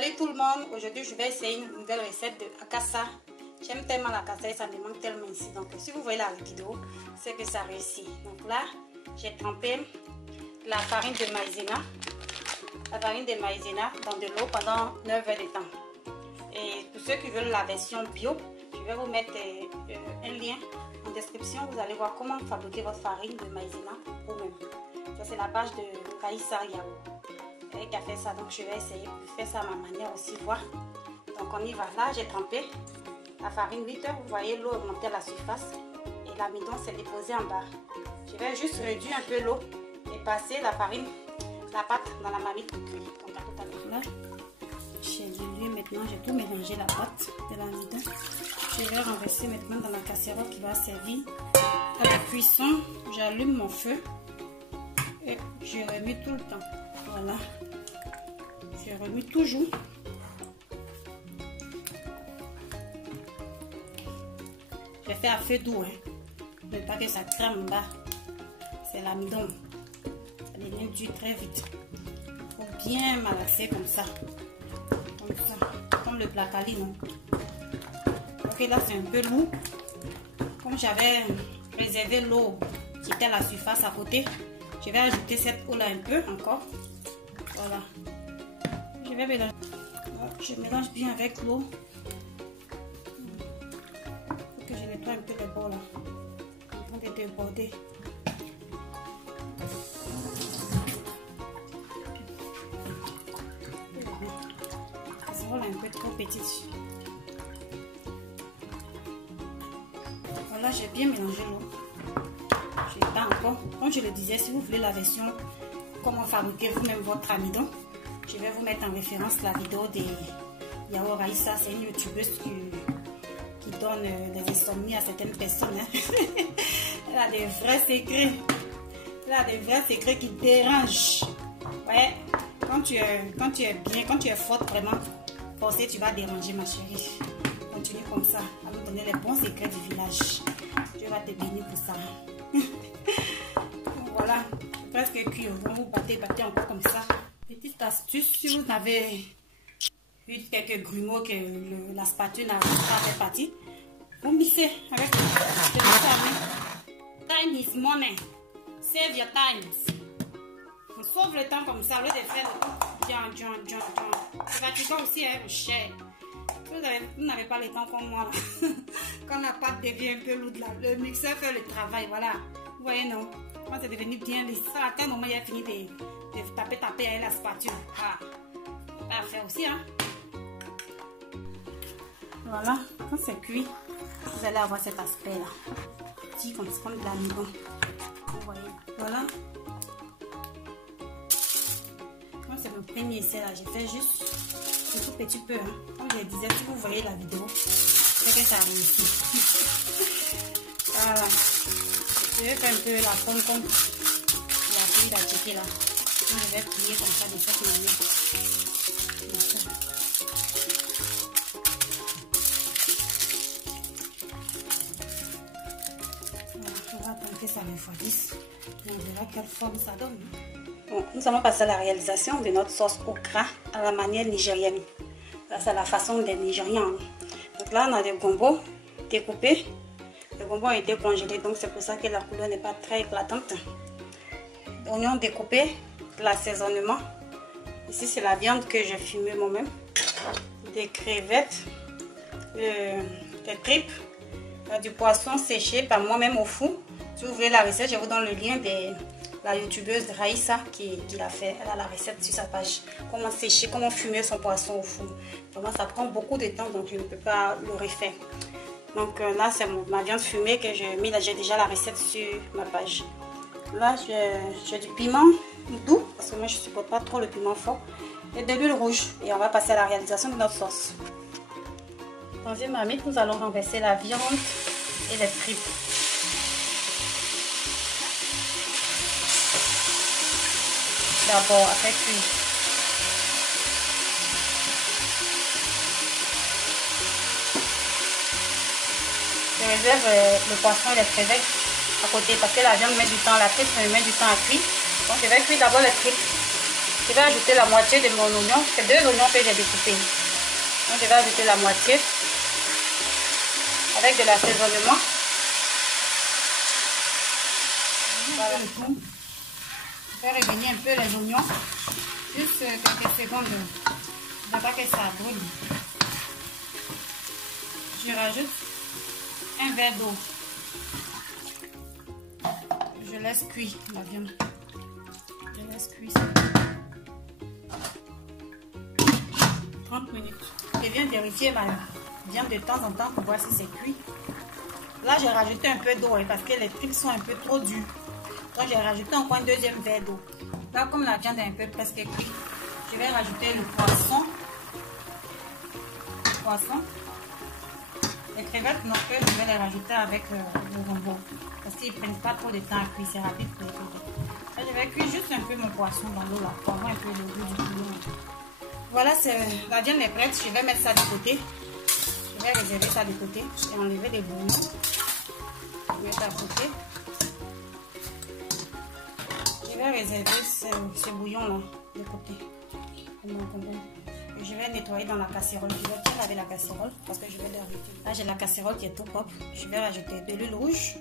Salut tout le monde, aujourd'hui je vais essayer une nouvelle recette de akassa. J'aime tellement l'akassa et ça me manque tellement ici. Donc si vous voyez la vidéo, c'est que ça réussit. Donc là, j'ai trempé la farine de maïzena. La farine de maïzena dans de l'eau pendant 9 heures de temps. Et pour ceux qui veulent la version bio, je vais vous mettre un lien en description. Vous allez voir comment fabriquer votre farine de maïzena vous-même. Ça c'est la page de Raissa Yao. Elle qui a fait ça, donc je vais essayer de faire ça à ma manière aussi, voir. Donc on y va. Là j'ai trempé la farine 8 heures. Vous voyez l'eau monter à la surface et l'amidon s'est déposé en bas. Je vais juste réduire un peu l'eau et passer la farine, la pâte dans la marmite pour cuire. Donc à tout à l'heure. Là j'ai dilué maintenant, j'ai tout mélangé la pâte de l'amidon. Je vais renverser maintenant dans la casserole qui va servir à la cuisson. J'allume mon feu et je remue tout le temps. Voilà, je remue toujours. Je fais à feu doux, hein. Ne pas que ça crame en bas. C'est l'amidon. Ça devient dur très vite. Il faut bien malaxer comme ça. Comme le placali, non? Ok, là c'est un peu lourd. Comme j'avais réservé l'eau qui était à la surface à côté, je vais ajouter cette eau là un peu encore. Voilà. Je vais mélanger. Je mélange bien avec l'eau. Faut que je nettoie un peu les bords là. En train de déborder. La casserole est un peu trop petite. Voilà, j'ai bien mélangé l'eau. Je n'ai pas encore. Comme je le disais, si vous voulez la version comment fabriquer vous-même votre amidon, je vais vous mettre en référence la vidéo de Yao Raissa. C'est une youtubeuse qui donne des insomnies à certaines personnes. Hein. Elle a des vrais secrets. Elle a des vrais secrets qui dérangent. Ouais, quand tu es bien, quand tu es forte vraiment, forcée, tu vas déranger ma chérie. Continue comme ça, à nous donner les bons secrets du village. Dieu va te bénir pour ça. Voilà, presque cuit. Donc vous battez encore comme ça. Petite astuce, si vous avez eu quelques grumeaux que la spatule n'a pas fait partie, vous mixez avec time is money. Save your time. On sauve le temps comme ça, au lieu de faire le c'est fatigant aussi, hein, cher. Vous n'avez pas le temps comme moi. Quand la pâte devient un peu lourde, le mixeur fait le travail, voilà. Vous voyez, non? Moi, c'est devenu bien lisse. À quel moment il a fini de taper avec la spatule. Ah, pas à faire aussi, hein. Voilà, quand c'est cuit, vous allez avoir cet aspect-là. Petit comme de l'amidon. Vous voyez, voilà. Moi, c'est mon premier essai, là. J'ai fait juste un tout petit peu, hein. Comme je le disais, si vous voyez la vidéo, c'est que ça a réussi. Voilà. Je vais faire un peu la forme comme la feuille d'attiquer là. Je vais plier comme ça de cette manière. Voilà, on va attendre que ça refroidisse. Et on verra quelle forme ça donne. Bon, nous allons passer à la réalisation de notre sauce okra à la manière nigérienne. Là, c'est la façon des Nigérians. Donc là, on a des gombos découpés. Les bonbons ont été congelés, donc c'est pour ça que la couleur n'est pas très éclatante. Oignons découpés, l'assaisonnement. Ici, c'est la viande que j'ai fumée moi-même. Des crevettes, des tripes, du poisson séché par moi-même au four. Si vous voulez la recette, je vous donne le lien de la youtubeuse Raissa qui l'a fait. Elle a la recette sur sa page. Comment sécher, comment fumer son poisson au four. Vraiment, ça prend beaucoup de temps, donc je ne peux pas le refaire. Donc là, c'est ma viande fumée que j'ai mis. Là, j'ai déjà la recette sur ma page. Là, j'ai du piment doux, parce que moi, je ne supporte pas trop le piment fort. Et de l'huile rouge. Et on va passer à la réalisation de notre sauce. Dans une marmite, nous allons renverser la viande et les tripes. D'abord, après cuire. Je réserve le poisson et les crevettes à côté parce que la viande met du temps, la tripe met du temps à cuire. Donc je vais cuire d'abord les tripes. Je vais ajouter la moitié de mon oignon. C'est 2 oignons que j'ai découpés. Donc je vais ajouter la moitié avec de l'assaisonnement. Voilà le tout. Je vais revenir un peu les oignons. Juste quelques secondes. Je ne veux pas que ça brûle. Je rajoute un verre d'eau. Je laisse cuire la viande. Je laisse cuire ça. 30 minutes. Je viens vérifier ma viande de temps en temps pour voir si c'est cuit. Là, j'ai rajouté un peu d'eau parce que les tripes sont un peu trop dures. Donc, j'ai rajouté encore un deuxième verre d'eau. Là, comme la viande est un peu presque cuite, je vais rajouter le poisson. Les crevettes non plus, je vais les rajouter avec le gombo. Parce qu'ils ne prennent pas trop de temps à cuire, c'est rapide pour les crevettes. Là, je vais cuire juste un peu mon poisson dans l'eau là, pour avoir un peu le goût du poulet. Voilà, la viande est prête. Je vais mettre ça de côté. Je vais réserver ça de côté et enlever les bouillons. Je vais mettre à côté. Je vais réserver ce bouillon là de côté. Je vais nettoyer dans la casserole. Je vais bien laver la casserole parce que je vais le rajouter. Là, j'ai la casserole qui est tout propre. Je vais rajouter de l'huile rouge.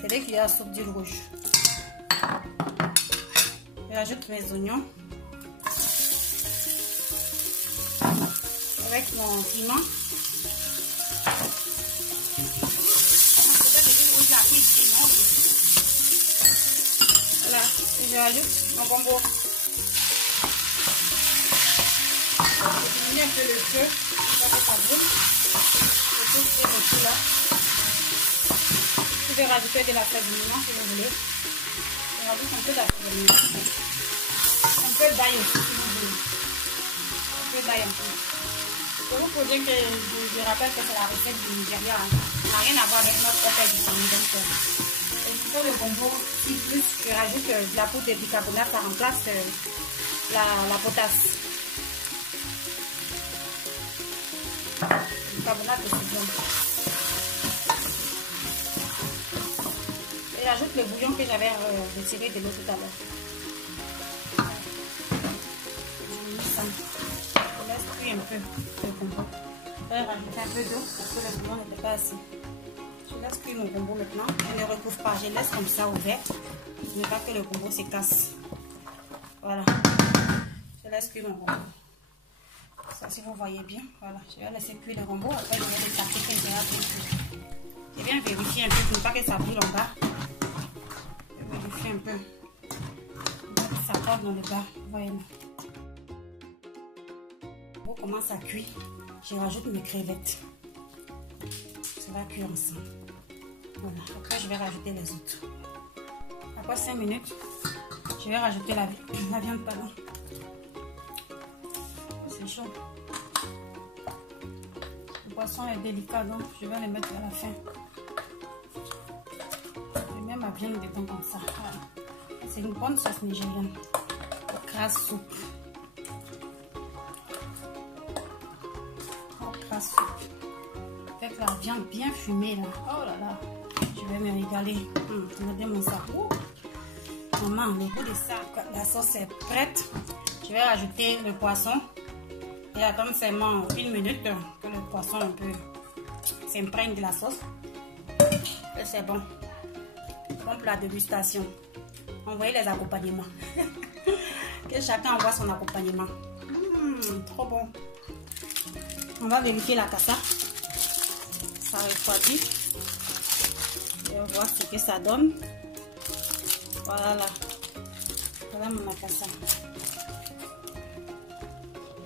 C'est 2 cuillères à soupe d'huile rouge. Je rajoute mes oignons. Avec mon piment. Voilà, et je rajoute mon gombo. Je diminue un peu le feu, pour que ça brûle. Je touche ces petits là. Je vais rajouter de l'assaisonnement si vous voulez. Je rajoute un peu d'assaisonnement. Un peu d'ail aussi si vous voulez. Un peu d'ail un peu. Pour vous dire que je rappelle que c'est la recette du Nigeria. Ça n'a rien à voir avec notre recette du Congo. Pour le gombo, si plus je rajoute de la poudre de bicarbonate, ça remplace la potasse. Le bicarbonate de sodium. Et j'ajoute le bouillon que j'avais retiré de l'eau tout à l'heure. Je laisse cuire un peu le gombo. Je vais rajouter un peu d'eau parce que le bouillon n'était pas assez. Je laisse cuire mon gombo maintenant. Je ne recouvre pas, je laisse comme ça ouvert. Je ne veux pas que le gombo se casse. Voilà. Je laisse cuire mon gombo. Ça, si vous voyez bien, voilà. Je vais laisser cuire le gombo. Après, je vais le taper qu'il sera cuit. Je viens vérifier un peu pour ne pas que ça brûle en bas. Je vais vérifier un peu. Ça part dans le bas. Voyez. Le gombo commence à cuire. Je rajoute mes crevettes. Ça va cuire ensemble. Voilà. Après, je vais rajouter les autres. Après 5 minutes, je vais rajouter la viande, pardon. C'est chaud. Le poisson est délicat, donc je vais le mettre à la fin. Je mets ma viande dedans comme ça. Voilà. C'est une bonne sauce nigérienne. Grasse soupe. Grasse soupe. Avec la viande bien fumée là. Oh là là. Je vais me régaler. Regardez mon sac. Maman, le goût de ça. La sauce est prête. Je vais rajouter le poisson. Et attendre seulement 1 minute que le poisson un peu s'imprègne de la sauce. Et c'est bon. Bon pour la dégustation. On voit les accompagnements. Que chacun envoie son accompagnement. Trop bon. On va vérifier la cassa. Ça refroidit. Et on va voir ce que ça donne. Voilà. Voilà mon cassa.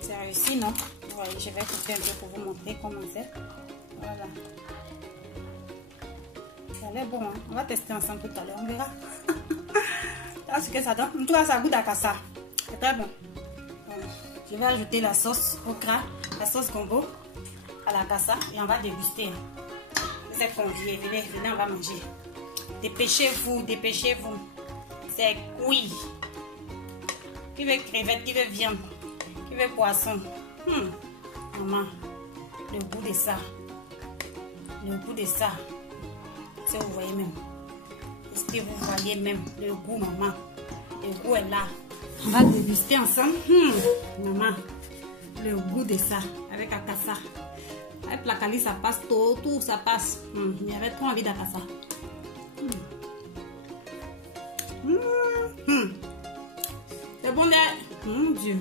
C'est réussi, non? Vous voyez, je vais couper un peu pour vous montrer comment c'est. Voilà. Ça a l'air bon, hein? On va tester ensemble tout à l'heure, on verra. Là, ce que ça donne. En tout cas, ça goûte à cassa. C'est très bon. Voilà. Je vais ajouter la sauce okra, la sauce gombo à la cassa et on va déguster. Vous êtes conviés, venez, venez, on va manger. Dépêchez-vous, dépêchez-vous. C'est cuit. Qui veut crevettes, qui veut viande, qui veut poisson. Maman, le goût de ça. Le goût de ça. Si vous voyez même. déguster, vous voyez même le goût, maman. Le goût est là. On va déguster ensemble. Maman, le goût de ça avec akassa. Avec la cali, ça passe tout ça passe. J'avais trop envie d'akassa. C'est bon, là. Mon Dieu.